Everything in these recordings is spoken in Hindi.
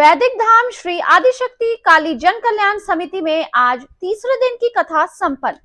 वैदिक धाम श्री आदिशक्ति काली जन कल्याण समिति में आज तीसरे दिन की कथा संपन्न।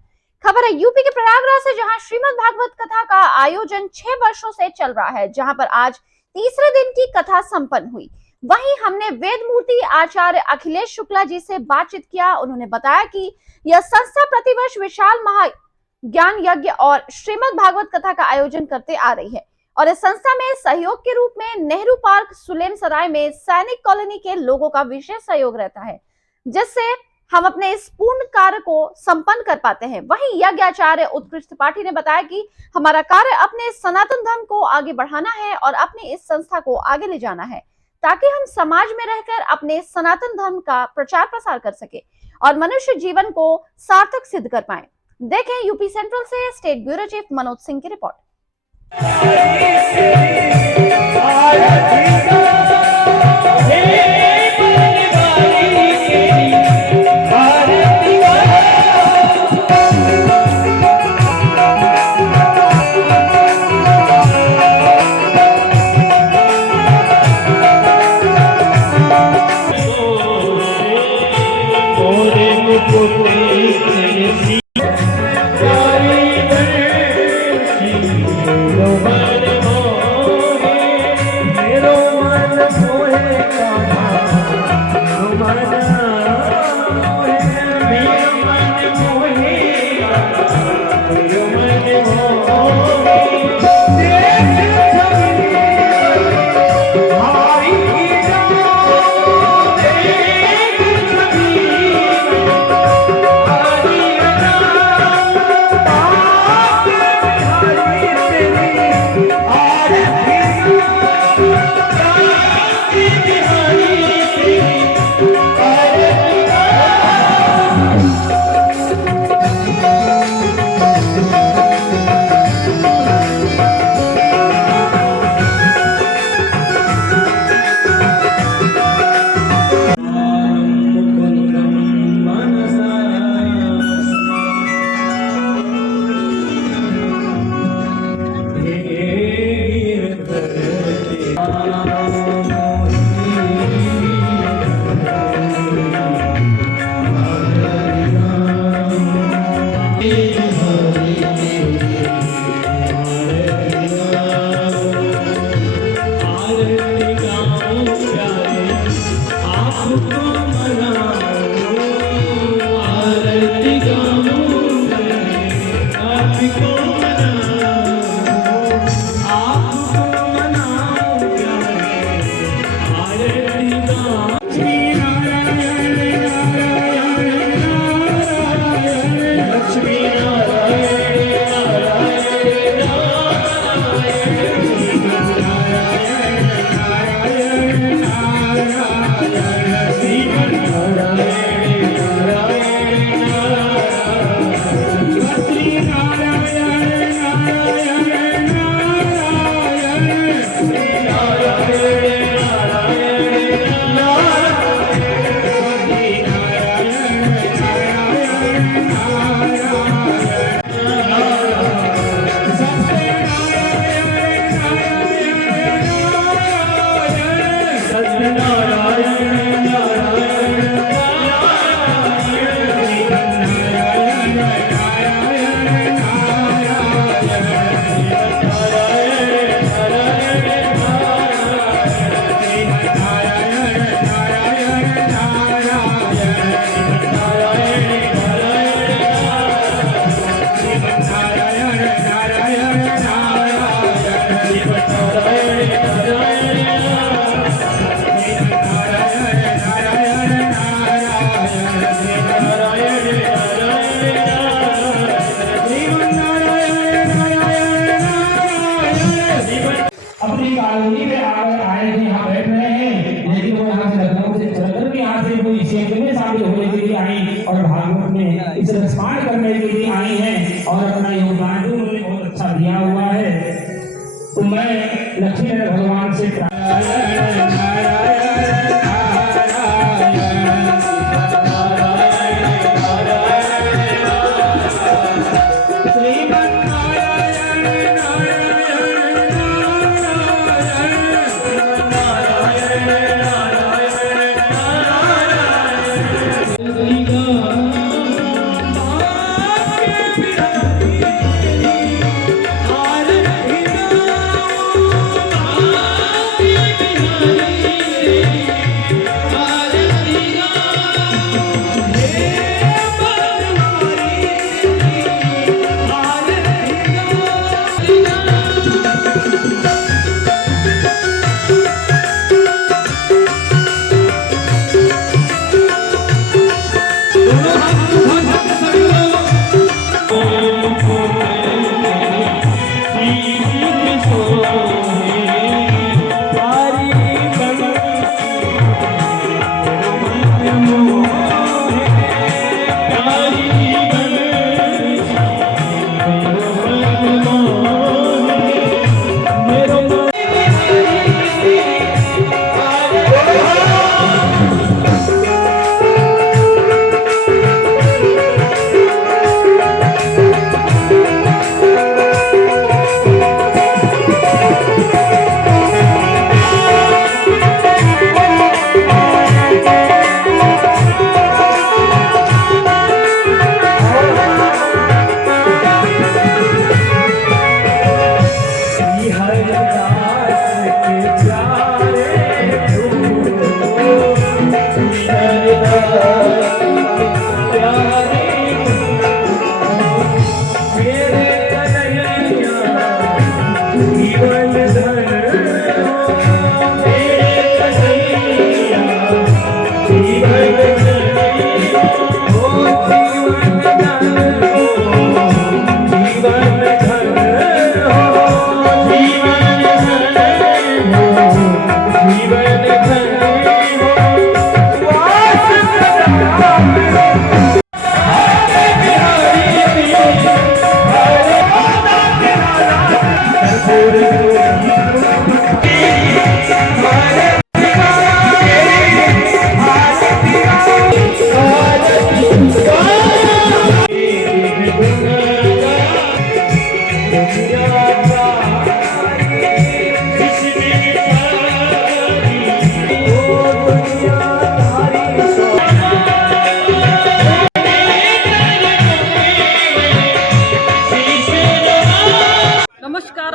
खबर है यूपी के प्रयागराज से, जहां श्रीमद् भागवत कथा का आयोजन 6 वर्षों से चल रहा है, जहां पर आज तीसरे दिन की कथा संपन्न हुई। वहीं हमने वेद मूर्ति आचार्य अखिलेश शुक्ला जी से बातचीत किया। उन्होंने बताया कि यह संस्था प्रतिवर्ष विशाल महाज्ञान यज्ञ और श्रीमद् भागवत कथा का आयोजन करते आ रही है और इस संस्था में सहयोग के रूप में नेहरू पार्क सुलेम सराय में सैनिक कॉलोनी के लोगों का विशेष सहयोग रहता है, जिससे हम अपने इस पूर्ण कार्य को संपन्न कर पाते हैं। वहीं यज्ञ आचार्य उत्कृष्ट त्रिपाठी ने बताया कि हमारा कार्य अपने सनातन धर्म को आगे बढ़ाना है और अपनी इस संस्था को आगे ले जाना है, ताकि हम समाज में रहकर अपने सनातन धर्म का प्रचार प्रसार कर सके और मनुष्य जीवन को सार्थक सिद्ध कर पाए। देखें यूपी सेंट्रल से state bureau chief Manoj Singh की रिपोर्ट। अपनी कॉलोनी में आए थे, यहाँ बैठ रहे हैं, लेकिन वो यहाँ से लखनऊ से चलकर के यहाँ से कोई क्षेत्र में शामिल होने के लिए आई और भागवत में इस रसपान करने के लिए आई हैं और अपना योगदान भी उन्होंने बहुत अच्छा दिया हुआ है। तो मैं लक्ष्मी नारायण भगवान से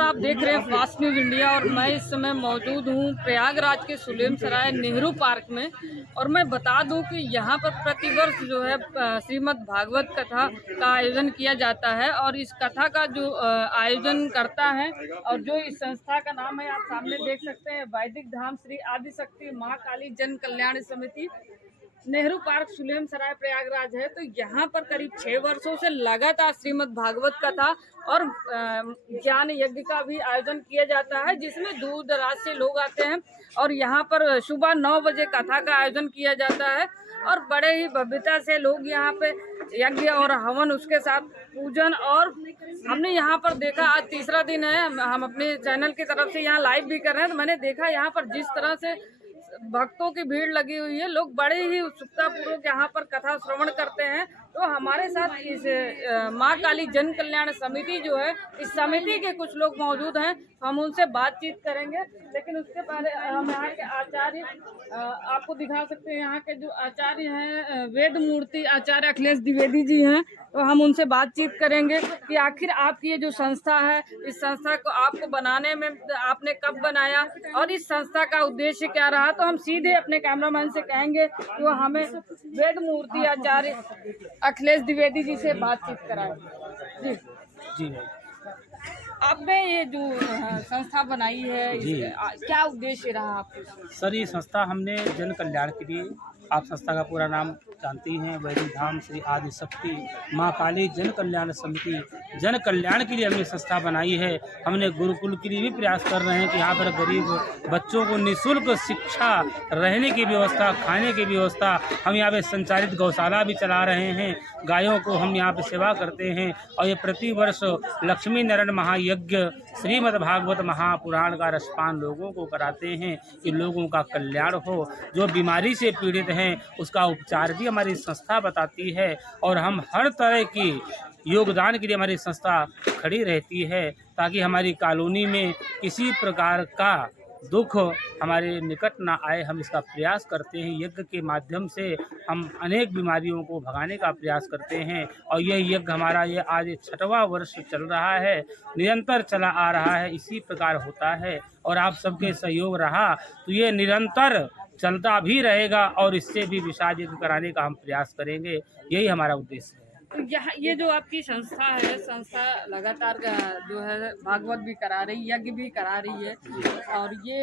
आप देख रहे हैं फास्ट न्यूज़ इंडिया और मैं इस समय मौजूद हूँ प्रयागराज के सुलेम सराय नेहरू पार्क में। और मैं बता दूं कि यहाँ पर प्रतिवर्ष जो है श्रीमद् भागवत कथा का आयोजन किया जाता है और इस कथा का जो आयोजन करता है और जो इस संस्था का नाम है आप सामने देख सकते हैं, वैदिक धाम श्री आदिशक्ति माँ काली जन कल्याण समिति नेहरू पार्क सुलेम सराय प्रयागराज है। तो यहाँ पर करीब 6 वर्षों से लगातार श्रीमद् भागवत कथा और ज्ञान यज्ञ का भी आयोजन किया जाता है, जिसमें दूर दराज से लोग आते हैं और यहाँ पर सुबह 9 बजे कथा का आयोजन किया जाता है और बड़े ही भव्यता से लोग यहाँ पे यज्ञ और हवन उसके साथ पूजन। और हमने यहाँ पर देखा, आज तीसरा दिन है, हम अपने चैनल की तरफ से यहाँ लाइव भी कर रहे हैं, तो मैंने देखा यहाँ पर जिस तरह से भक्तों की भीड़ लगी हुई है, लोग बड़े ही उत्सुकता पूर्वक यहाँ पर कथा श्रवण करते हैं। तो हमारे साथ इस माँ काली जन कल्याण समिति जो है, इस समिति के कुछ लोग मौजूद हैं, हम उनसे बातचीत करेंगे। लेकिन उसके पहले हम यहाँ के आचार्य आपको दिखा सकते हैं, यहाँ के जो आचार्य हैं वेद मूर्ति आचार्य अखिलेश द्विवेदी जी हैं, तो हम उनसे बातचीत करेंगे कि आखिर आपकी ये जो संस्था है, इस संस्था को आपको बनाने में आपने कब बनाया और इस संस्था का उद्देश्य क्या रहा। तो हम सीधे अपने कैमरामैन से कहेंगे कि वो हमें वेद मूर्ति आचार्य अखिलेश द्विवेदी जी से बातचीत कराएं। जी जी आपने ये जो संस्था बनाई है, क्या उद्देश्य रहा आपको? सर, ये संस्था हमने जन कल्याण के लिए, आप संस्था का पूरा नाम जानती हैं, वैदिक धाम श्री आदिशक्ति माँ काली जन कल्याण समिति, जन कल्याण के लिए हमने संस्था बनाई है। हमने गुरुकुल के लिए भी प्रयास कर रहे हैं कि यहाँ पर गरीब बच्चों को निःशुल्क शिक्षा, रहने की व्यवस्था, खाने की व्यवस्था, हम यहाँ पे संचालित गौशाला भी चला रहे हैं, गायों को हम यहाँ पे सेवा करते हैं। और ये प्रतिवर्ष लक्ष्मी नारायण महायज्ञ श्रीमद् भागवत महापुराण का रसपान लोगों को कराते हैं कि लोगों का कल्याण हो। जो बीमारी से पीड़ित हैं उसका उपचार भी हमारी संस्था बताती है और हम हर तरह की योगदान के लिए हमारी संस्था खड़ी रहती है, ताकि हमारी कॉलोनी में किसी प्रकार का दुख हमारे निकट ना आए। हम इसका प्रयास करते हैं। यज्ञ के माध्यम से हम अनेक बीमारियों को भगाने का प्रयास करते हैं और यह यज्ञ हमारा ये आज 6वां वर्ष चल रहा है, निरंतर चला आ रहा है। इसी प्रकार होता है और आप सबके सहयोग रहा तो ये निरंतर चलता भी रहेगा और इससे भी विशाल यज्ञ कराने का हम प्रयास करेंगे। यही हमारा उद्देश्य है। तो यहाँ ये जो आपकी संस्था है, संस्था लगातार जो है भागवत भी करा रही, यज्ञ भी करा रही है, और ये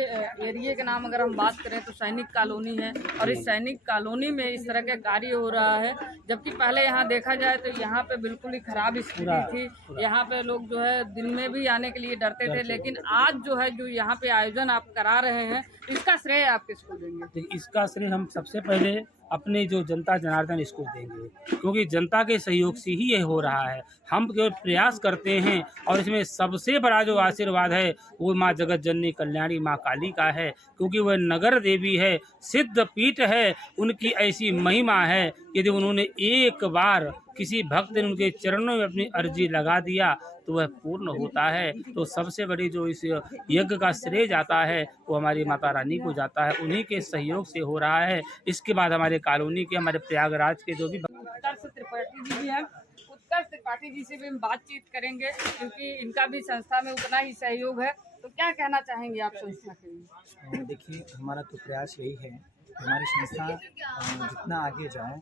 एरिया का नाम अगर हम बात करें तो सैनिक कॉलोनी है, और इस सैनिक कॉलोनी में इस तरह का कार्य हो रहा है, जबकि पहले यहाँ देखा जाए तो यहाँ पे बिल्कुल ही खराब स्थिति थी। यहाँ पे लोग जो है दिन में भी आने के लिए डरते थे, लेकिन आज जो है जो यहाँ पे आयोजन आप करा रहे हैं, इसका श्रेय आप किसको देंगे? देखिए, इसका श्रेय हम सबसे पहले अपने जो जनता जनार्दन इसको देंगे, क्योंकि जनता के सहयोग से ही ये हो रहा है। हम केवल प्रयास करते हैं, और इसमें सबसे बड़ा जो आशीर्वाद है वो माँ जगत जननी कल्याणी माँ काली का है, क्योंकि वह नगर देवी है, सिद्ध पीठ है, उनकी ऐसी महिमा है। यदि उन्होंने एक बार किसी भक्त ने उनके चरणों में अपनी अर्जी लगा दिया तो वह पूर्ण होता है। तो सबसे बड़ी जो इस यज्ञ का श्रेय जाता है वो हमारी माता रानी को जाता है, उन्हीं के सहयोग से हो रहा है। इसके बाद हमारे कॉलोनी के, हमारे प्रयागराज के जो भी उत्कर्ष त्रिपाठी जी भी हैं, उत्कर्ष त्रिपाठी जी से भी हम बातचीत करेंगे, क्योंकि इनका भी संस्था में उतना ही सहयोग है। तो क्या कहना चाहेंगे आप संस्था के लिए? देखिए, हमारा तो प्रयास यही है, हमारी संस्था जितना आगे जाए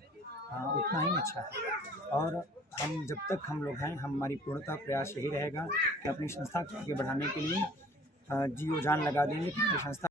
उतना ही अच्छा है, और हम जब तक हम लोग हैं, हमारी पूर्णतः प्रयास यही रहेगा कि अपनी संस्था को आगे बढ़ाने के लिए जी जान लगा देंगे कि हमारी संस्था